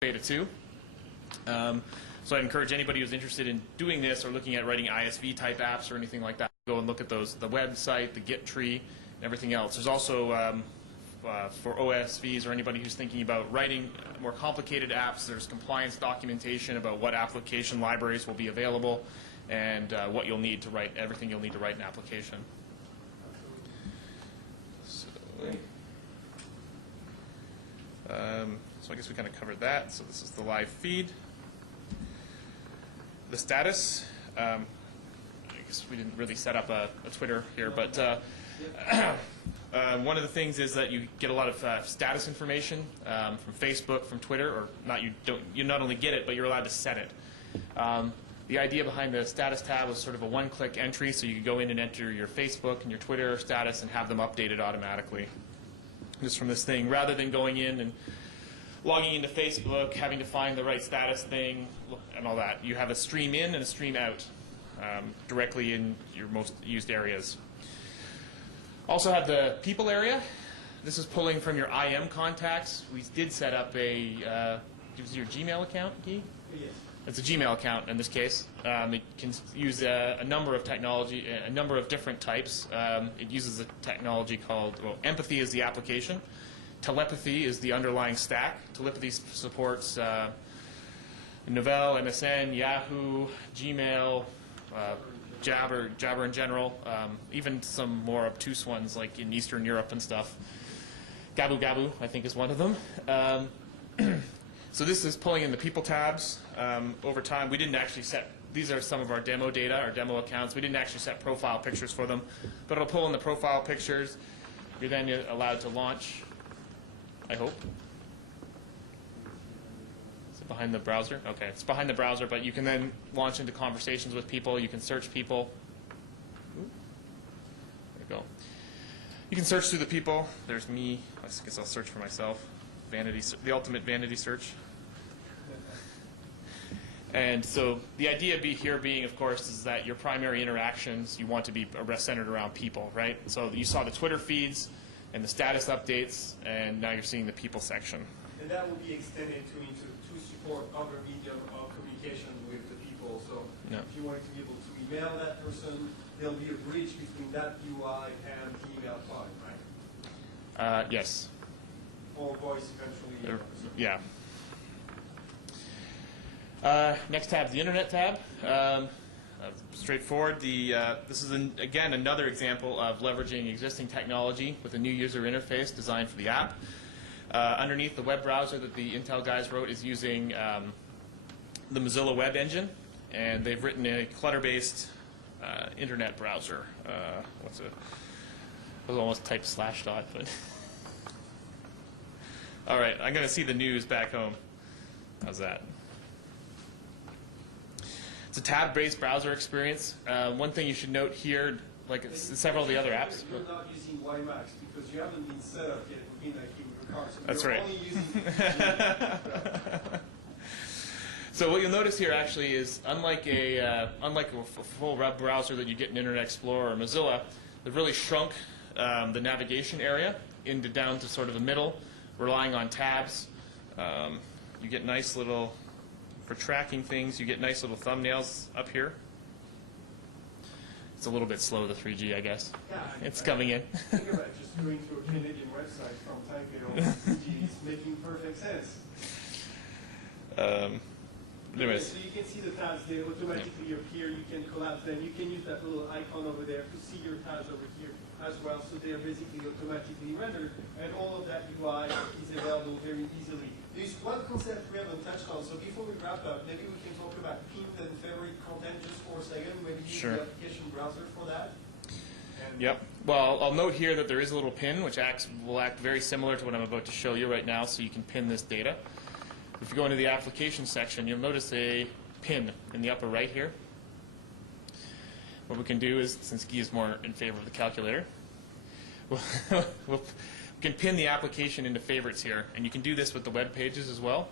beta 2. So I'd encourage anybody who's interested in doing this or looking at writing ISV type apps or anything like that, go and look at those, the website, the Git tree, and everything else. There's also for OSVs or anybody who's thinking about writing more complicated apps, there's compliance documentation about what application libraries will be available and what you'll need to write, everything you'll need to write an application. So I guess we kind of covered that. So this is the live feed. The status, I guess we didn't really set up a Twitter here, but one of the things is that you get a lot of status information from Facebook, from Twitter, or not. You not only get it, but you're allowed to set it. The idea behind the status tab was sort of a one-click entry, so you could go in and enter your Facebook and your Twitter status and have them updated automatically, just from this thing, rather than going in and logging into Facebook, having to find the right status thing, and all that. You have a stream in and a stream out directly in your most used areas. Also have the people area. This is pulling from your IM contacts. We did set up a, was your Gmail account, Guy? Yes. It's a Gmail account in this case. It can use a number of technology, a number of different types. It uses a technology called, well, empathy is the application. Telepathy is the underlying stack. Telepathy supports Novell, MSN, Yahoo, Gmail, Jabber in general, even some more obtuse ones like in Eastern Europe and stuff. Gabu, I think, is one of them. So this is pulling in the people tabs. Over time, we didn't actually set, these are some of our demo data, our demo accounts. We didn't actually set profile pictures for them, but it'll pull in the profile pictures. You're then allowed to launch, I hope. Is it behind the browser? Okay, it's behind the browser, but you can then launch into conversations with people. You can search people. Ooh. There you go. You can search through the people. There's me. I guess I'll search for myself. Vanity, the ultimate vanity search. And so the idea here being, of course, is that your primary interactions, you want to be centered around people, right? So you saw the Twitter feeds and the status updates, and now you're seeing the people section. And that will be extended to support other medium of communication with the people. So if you wanted to be able to email that person, there'll be a bridge between that UI and the email client, right? Yes. Or voice eventually. Yeah. Next tab, the Internet tab. Straightforward. This is, again, another example of leveraging existing technology with a new user interface designed for the app. Underneath, the web browser that the Intel guys wrote is using the Mozilla Web Engine, and they've written a clutter-based Internet browser. What's it? I was almost typed /. But all right, I'm going to see the news back home. How's that? It's a tab-based browser experience. One thing you should note here, like several of the other apps. You're not using WiMAX because you haven't been set up yet with InIQ in your car. So that's you're right. Only using So what you'll notice here actually is, unlike a full web browser that you get in Internet Explorer or Mozilla, they've really shrunk the navigation area down to sort of the middle, relying on tabs. You get nice little, for tracking things, you get nice little thumbnails up here. It's a little bit slow, the 3G, I guess. Yeah, it's coming in. Think about just going to a Canadian website from time it's making perfect sense. Anyways. So you can see the tabs, they automatically appear. You can collapse them. You can use that little icon over there to see your tabs over here as well. So they are basically automatically rendered, and all of that UI is available very easily. There's one concept we haven't touched on. So before we wrap up, maybe we can talk about pinned and favorite content just for a second. Maybe use the application browser for that. Yep. Well, I'll note here that there is a little pin, which will act very similar to what I'm about to show you right now, so you can pin this data. If you go into the application section, you'll notice a pin in the upper right here. What we can do is, since Guy is more in favor of the calculator, we can pin the application into favorites here, and you can do this with the web pages as well.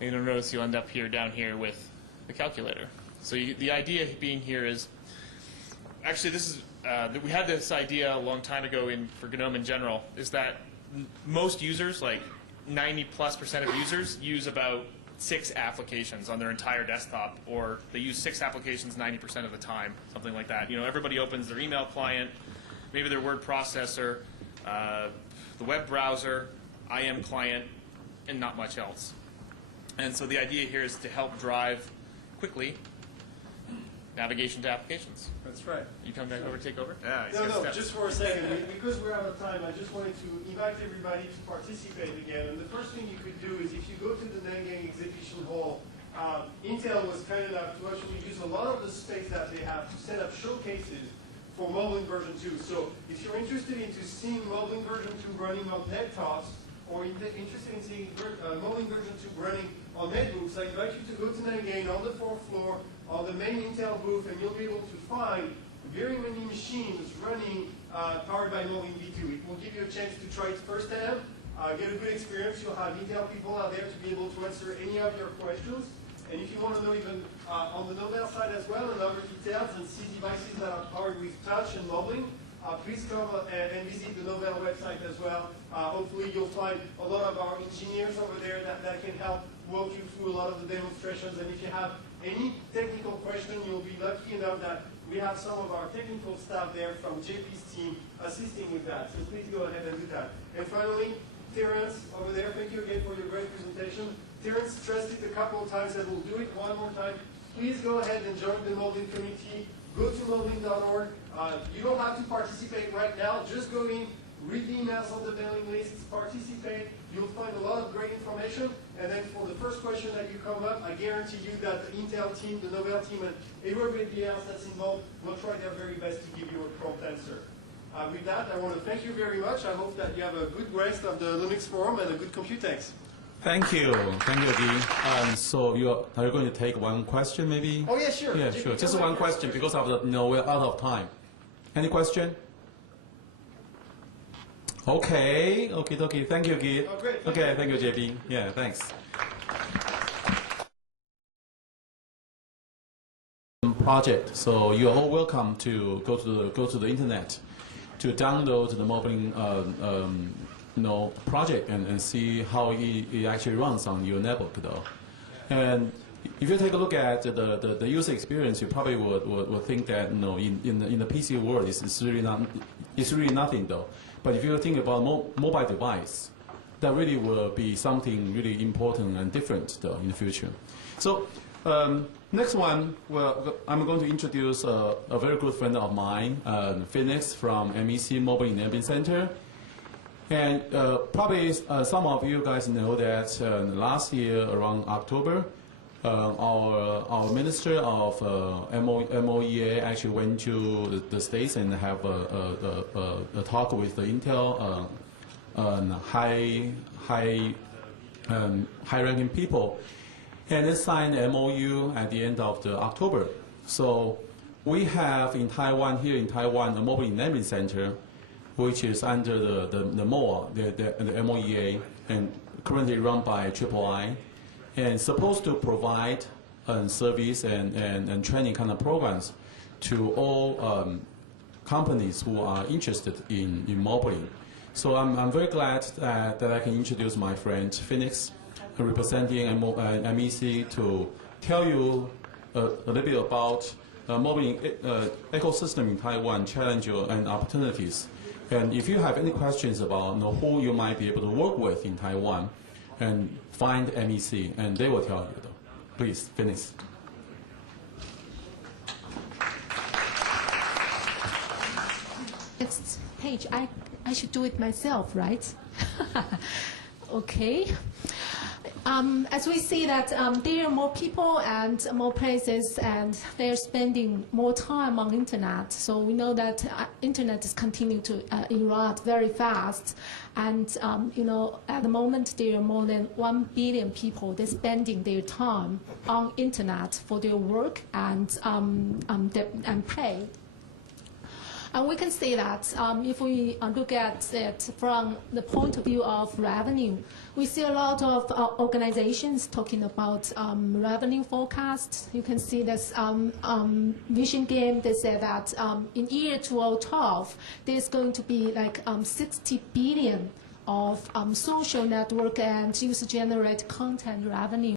And you'll notice you'll end up down here with the calculator. So the idea being here is, actually this is, we had this idea a long time ago for GNOME in general, is that most users, like 90+% of users use about 6 applications on their entire desktop, or they use 6 applications 90% of the time, something like that. Everybody opens their email client, maybe their word processor, the web browser, IM client, and not much else. And so the idea here is to help drive quickly navigation to applications. That's right. You come back over, take over? Yeah, No, just for a second. Because we're out of time, I just wanted to invite everybody to participate again. And the first thing you could do is if you go to the Nangang Exhibition Hall, Intel was kind enough to actually use a lot of the space that they have to set up showcases for Moblin version 2. So if you're interested in seeing Moblin version 2 running on nettops, or interested in seeing Moblin version 2 running on netbooks, I invite you to go to Nangang on the 4th floor on the main Intel booth, and you'll be able to find very many machines running powered by Moblin V2. It will give you a chance to try it firsthand, get a good experience. You'll have Intel people out there to be able to answer any of your questions. And if you want to know even on the Novell side as well, and other details and see devices that are powered with touch and Moblin, please come and visit the Novell website as well. Hopefully you'll find a lot of our engineers over there that can help walk you through a lot of the demonstrations. And if you have any technical question, you'll be lucky enough that we have some of our technical staff there from JP's team assisting with that. So please go ahead and do that. And finally, Terence over there, thank you again for your great presentation. Terence stressed it a couple of times, and we'll do it one more time. Please go ahead and join the Moblin community. Go to moblin.org. You don't have to participate right now. Just go in, read the emails on the mailing lists, participate. You'll find a lot of great information. And then for the first question that you come up, I guarantee you that the Intel team, the Novell team, and everybody else that's involved will try their very best to give you a prompt answer. With that, I want to thank you very much. I hope that you have a good rest of the Linux Forum and a good Computex. Thank you, Guy. So are you going to take one question, maybe? Oh yeah, sure. Yeah, sure. Just one question because of the we're out of time. Any question? Okay. Thank you, Guy. Oh, great. Okay, thank you, JP. Yeah, thanks. Project. So you are all welcome to go to the internet to download the Moblin project and see how it actually runs on your netbook, though. And if you take a look at the user experience, you probably would think that in the PC world it's really nothing, though. But if you think about mobile device, that really will be something really important and different, though, in the future. So next one, well, I'm going to introduce a very good friend of mine, Phoenix from MEC Mobile Enabling Center. And probably some of you guys know that last year around October, our Minister of MOEA actually went to the States and have a talk with the Intel high-ranking people, and they signed an MOU at the end of October. So we have in Taiwan, here in Taiwan, a Mobile Enabling Center, which is under the MOA, the MOEA, and currently run by III, and supposed to provide service and training kind of programs to all companies who are interested in Moblin. So I'm very glad that I can introduce my friend Phoenix, representing MEC, to tell you a little bit about Moblin ecosystem in Taiwan, challenges and opportunities. And if you have any questions about who you might be able to work with in Taiwan, and find MEC, and they will tell you, though. Please, Phoenix. Next page, I should do it myself, right? Okay. As we see that there are more people and more places, and they're spending more time on internet. So we know that internet is continuing to erupt very fast. And at the moment there are more than 1 billion people. They're spending their time on internet for their work and play. And we can see that if we look at it from the point of view of revenue, we see a lot of organizations talking about revenue forecasts. You can see this Vision Game, they said that in year 2012, there's going to be like 60 billion of social network and user-generated content revenue.